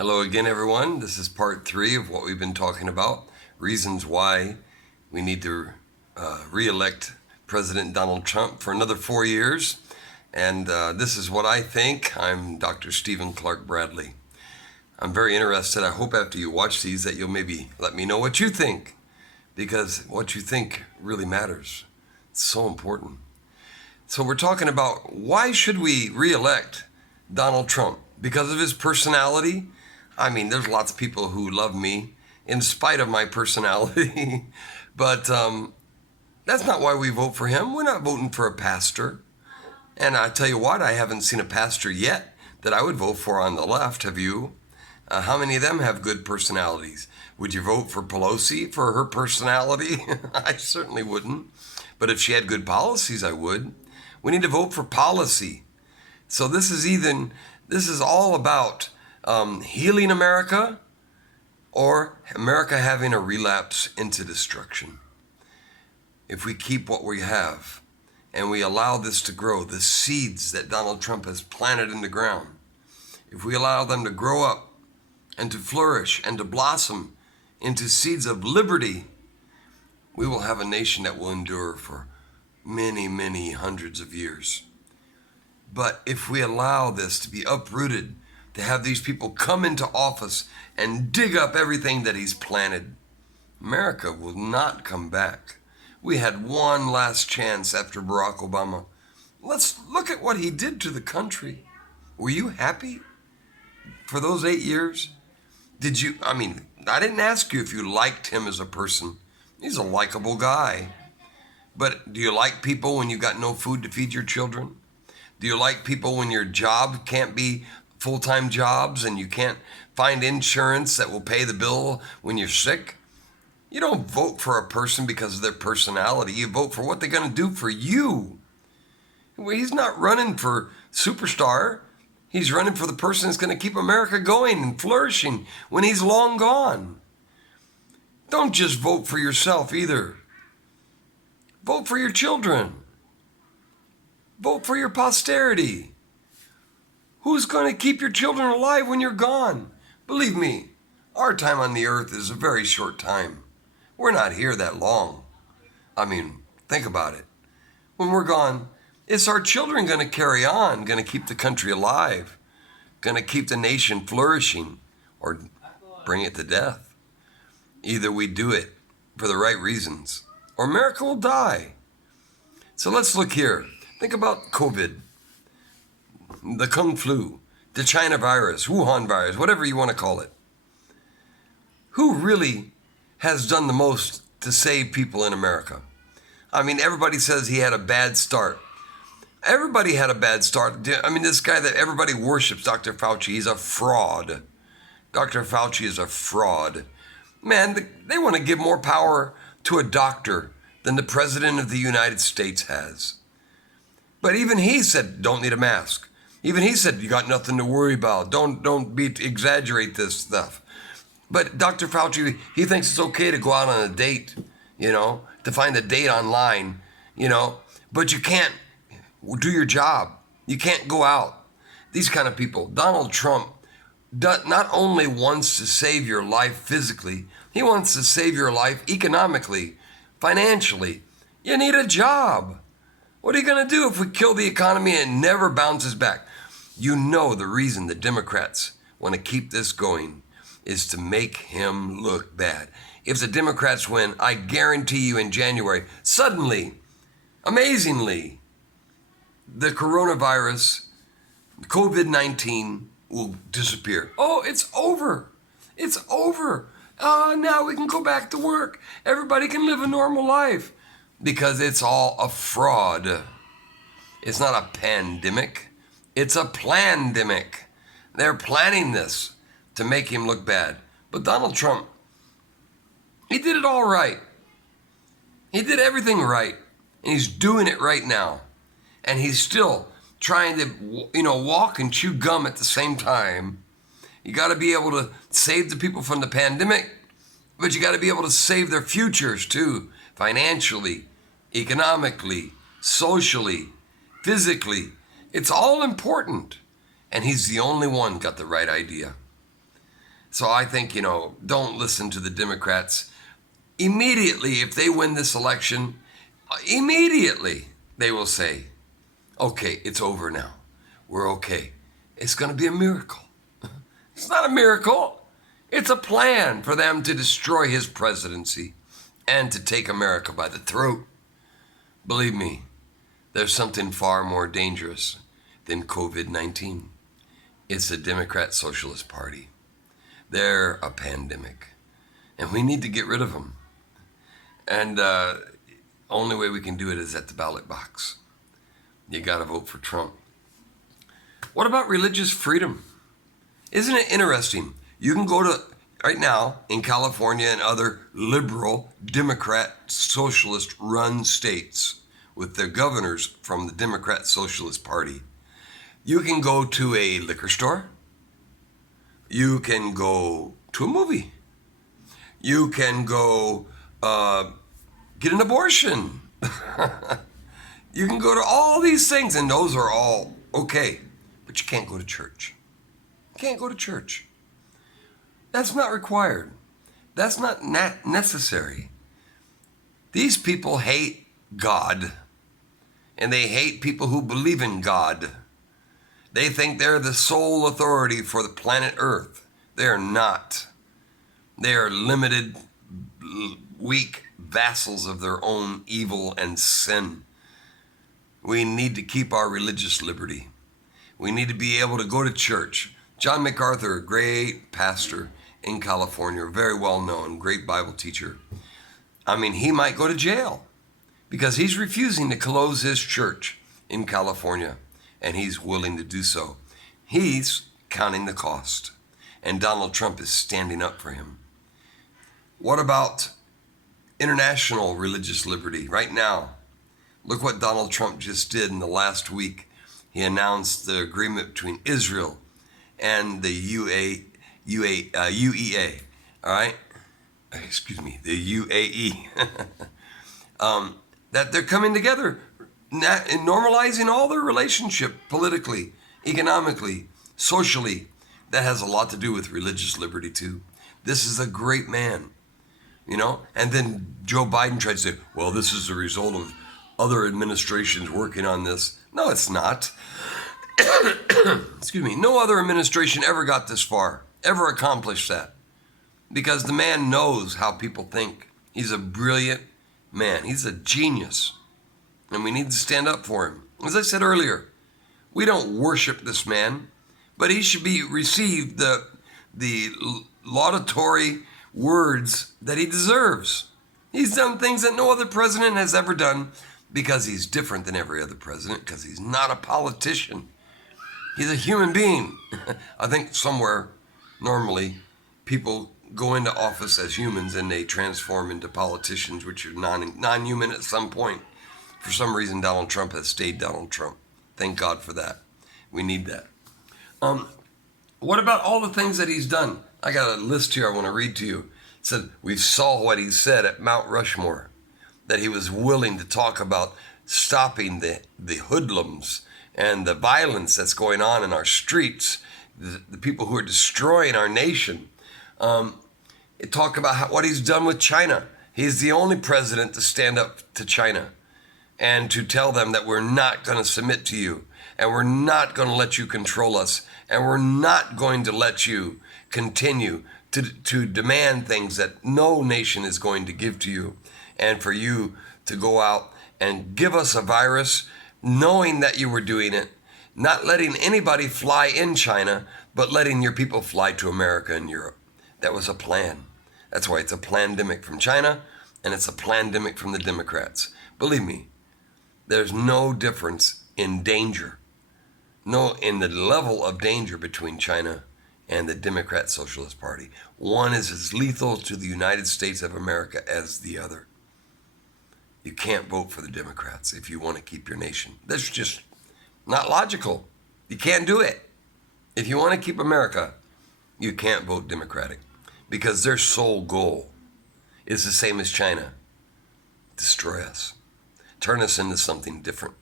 Hello again, everyone. This is part 3 of what we've been talking about, reasons why we need to re-elect President Donald Trump for another 4 years. And this is what I think. I'm Dr. Stephen Clark Bradley. I'm very interested. I hope after you watch these that you'll maybe let me know what you think, because what you think really matters. It's so important. So we're talking about why should we re-elect Donald Trump? Because of his personality? I mean, there's lots of people who love me in spite of my personality, but that's not why we vote for him. We're not voting for a pastor. And I tell you what, I haven't seen a pastor yet that I would vote for on the left. Have you? How many of them have good personalities? Would you vote for Pelosi for her personality? I certainly wouldn't. But if she had good policies, I would. We need to vote for policy. So this is all about healing America or America having a relapse into destruction. If we keep what we have and we allow this to grow, the seeds that Donald Trump has planted in the ground, if we allow them to grow up and to flourish and to blossom into seeds of liberty, we will have a nation that will endure for many, many hundreds of years. But if we allow this to be uprooted, to have these people come into office and dig up everything that he's planted, America will not come back. We had one last chance after Barack Obama. Let's look at what he did to the country. Were you happy for those 8 years? I didn't ask you if you liked him as a person. He's a likable guy. But do you like people when you got no food to feed your children? Do you like people when your job can't be full-time jobs and you can't find insurance that will pay the bill when you're sick? You don't vote for a person because of their personality. You vote for what they're going to do for you. He's not running for superstar. He's running for the person that's going to keep America going and flourishing when he's long gone. Don't just vote for yourself either. Vote for your children. Vote for your posterity. Who's going to keep your children alive when you're gone? Believe me, our time on the earth is a very short time. We're not here that long. Think about it. When we're gone, it's our children going to carry on, going to keep the country alive, going to keep the nation flourishing, or bring it to death. Either we do it for the right reasons, or America will die. So let's look here. Think about COVID, the Kung Flu, the China virus, Wuhan virus, whatever you want to call it. Who really has done the most to save people in America? Everybody says he had a bad start. Everybody had a bad start. This guy that everybody worships, Dr. Fauci, he's a fraud. Dr. Fauci is a fraud. Man, they want to give more power to a doctor than the President of the United States has. But even he said, don't need a mask. Even he said, you got nothing to worry about. Don't exaggerate this stuff. But Dr. Fauci, he thinks it's okay to go out on a date, to find a date online, but you can't do your job. You can't go out. These kind of people. Donald Trump not only wants to save your life physically, he wants to save your life economically, financially. You need a job. What are you going to do if we kill the economy and it never bounces back? You know the reason the Democrats want to keep this going is to make him look bad. If the Democrats win, I guarantee you in January, suddenly, amazingly, the coronavirus, COVID-19 will disappear. Oh, it's over. It's over. Now we can go back to work. Everybody can live a normal life. Because it's all a fraud. It's not a pandemic. It's a plandemic. They're planning this to make him look bad. But Donald Trump, he did it all right. He did everything right. And he's doing it right now. And he's still trying to, walk and chew gum at the same time. You got to be able to save the people from the pandemic, but you got to be able to save their futures too, financially, economically, socially, physically. It's all important. And he's the only one got the right idea. So I think, don't listen to the Democrats. Immediately, if they win this election, immediately they will say, okay, it's over now. We're okay. It's going to be a miracle. It's not a miracle. It's a plan for them to destroy his presidency and to take America by the throat. Believe me, there's something far more dangerous than COVID-19. It's the Democrat-Socialist Party. They're a pandemic, and we need to get rid of them. And only way we can do it is at the ballot box. You got to vote for Trump. What about religious freedom? Isn't it interesting? You can go to, right now, in California and other liberal, Democrat, socialist-run states with their governors from the Democrat-Socialist Party. You can go to a liquor store. You can go to a movie. You can go get an abortion. You can go to all these things, and those are all okay. But you can't go to church. You can't go to church. That's not required. That's not necessary. These people hate God, and they hate people who believe in God. They think they're the sole authority for the planet Earth. They are not. They are limited, weak vassals of their own evil and sin. We need to keep our religious liberty. We need to be able to go to church. John MacArthur, a great pastor in California, very well known, great Bible teacher. I mean, he might go to jail because he's refusing to close his church in California, and he's willing to do so. He's counting the cost, and Donald Trump is standing up for him. What about international religious liberty right now? Look what Donald Trump just did in the last week. He announced the agreement between Israel and the UEA, all right? Excuse me, the UAE. That they're coming together and normalizing all their relationship politically, economically, socially. That has a lot to do with religious liberty too. This is a great man, And then Joe Biden tried to say, well, this is the result of other administrations working on this. No, it's not. Excuse me. No other administration ever got this far, ever accomplished that. Because the man knows how people think. He's a brilliant man. He's a genius. And we need to stand up for him. As I said earlier, we don't worship this man, but he should be received the laudatory words that he deserves. He's done things that no other president has ever done because he's different than every other president, because he's not a politician. He's a human being. I think somewhere, normally, people go into office as humans and they transform into politicians, which are non-human at some point. For some reason, Donald Trump has stayed Donald Trump. Thank God for that. We need that. What about all the things that he's done? I got a list here I want to read to you. It said, we saw what he said at Mount Rushmore, that he was willing to talk about stopping the hoodlums and the violence that's going on in our streets, the people who are destroying our nation. It talked about what he's done with China. He's the only president to stand up to China and to tell them that we're not going to submit to you, and we're not going to let you control us, and we're not going to let you continue to demand things that no nation is going to give to you, and for you to go out and give us a virus knowing that you were doing it, not letting anybody fly in China, but letting your people fly to America and Europe. That was a plan. That's why it's a plandemic from China, and it's a plandemic from the Democrats. Believe me, there's no difference in danger, in the level of danger between China and the Democrat-Socialist Party. One is as lethal to the United States of America as the other. You can't vote for the Democrats if you want to keep your nation. That's just not logical. You can't do it. If you want to keep America, you can't vote Democratic, because their sole goal is the same as China: destroy us, turn us into something different.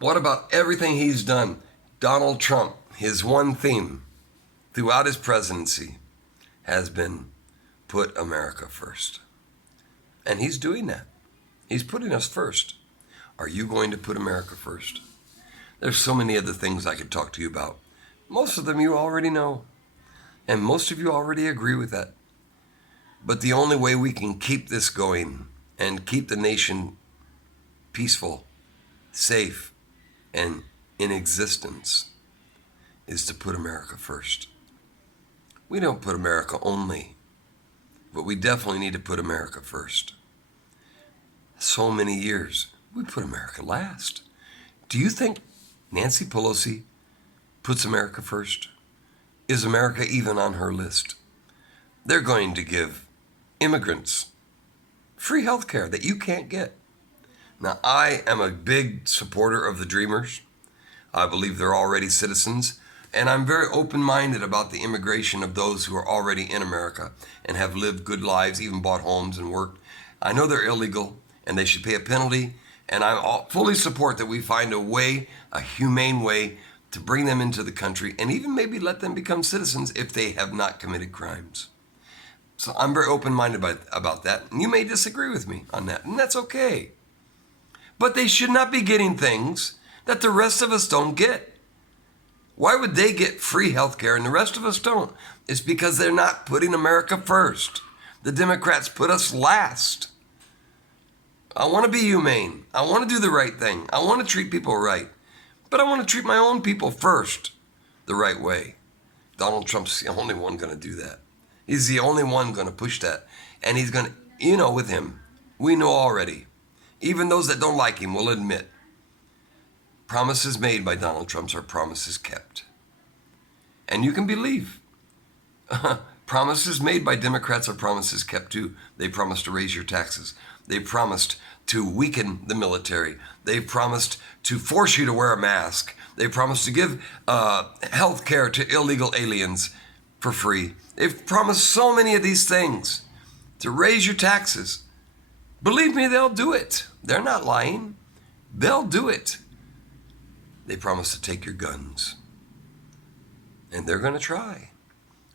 What about everything he's done? Donald Trump, his one theme, throughout his presidency has been put America first. And he's doing that. He's putting us first. Are you going to put America first? There's so many other things I could talk to you about. Most of them you already know. And most of you already agree with that. But the only way we can keep this going and keep the nation peaceful, safe, and in existence is to put America first. We don't put America only, but we definitely need to put America first. So many years, we put America last. Do you think Nancy Pelosi puts America first? Is America even on her list? They're going to give immigrants free health care that you can't get. Now, I am a big supporter of the Dreamers. I believe they're already citizens, and I'm very open-minded about the immigration of those who are already in America and have lived good lives, even bought homes and worked. I know they're illegal, and they should pay a penalty, and I fully support that we find a way, a humane way, to bring them into the country and even maybe let them become citizens if they have not committed crimes. So I'm very open-minded about that. And you may disagree with me on that, and that's okay. But they should not be getting things that the rest of us don't get. Why would they get free health care and the rest of us don't? It's because they're not putting America first. The Democrats put us last. I want to be humane. I want to do the right thing. I want to treat people right. But I want to treat my own people first the right way. Donald Trump's the only one going to do that. He's the only one going to push that. And he's going to, with him, we know already. Even those that don't like him will admit promises made by Donald Trump are promises kept. And you can believe promises made by Democrats are promises kept too. They promised to raise your taxes. They promised to weaken the military. They promised to force you to wear a mask. They promised to give health care to illegal aliens for free. They've promised so many of these things to raise your taxes. Believe me, they'll do it. They're not lying. They'll do it. They promise to take your guns. And they're going to try.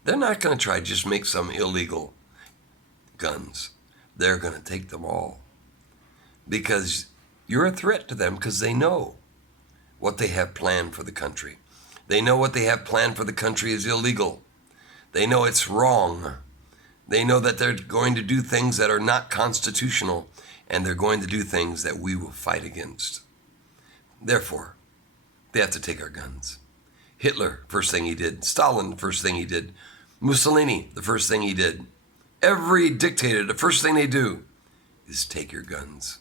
They're not going to try to just make some illegal guns. They're going to take them all. Because you're a threat to them because they know what they have planned for the country. They know what they have planned for the country is illegal. They know it's wrong. They know that they're going to do things that are not constitutional, and they're going to do things that we will fight against. Therefore, they have to take our guns. Hitler, first thing he did. Stalin, first thing he did. Mussolini, the first thing he did. Every dictator, the first thing they do is take your guns.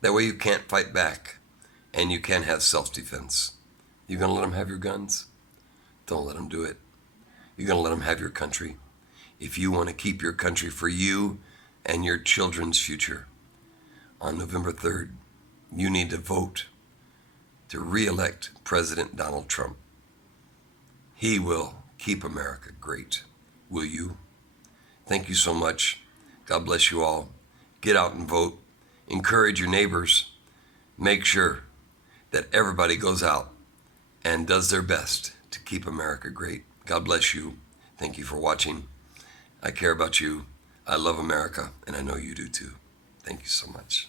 That way you can't fight back, and you can have self-defense. You gonna let them have your guns? Don't let them do it. You're gonna let them have your country. If you want to keep your country for you and your children's future, on November 3rd, you need to vote to re-elect President Donald Trump. He will keep America great. Will you? Thank you so much. God bless you all. Get out and vote. Encourage your neighbors. Make sure that everybody goes out and does their best to keep America great. God bless you. Thank you for watching. I care about you. I love America, and I know you do too. Thank you so much.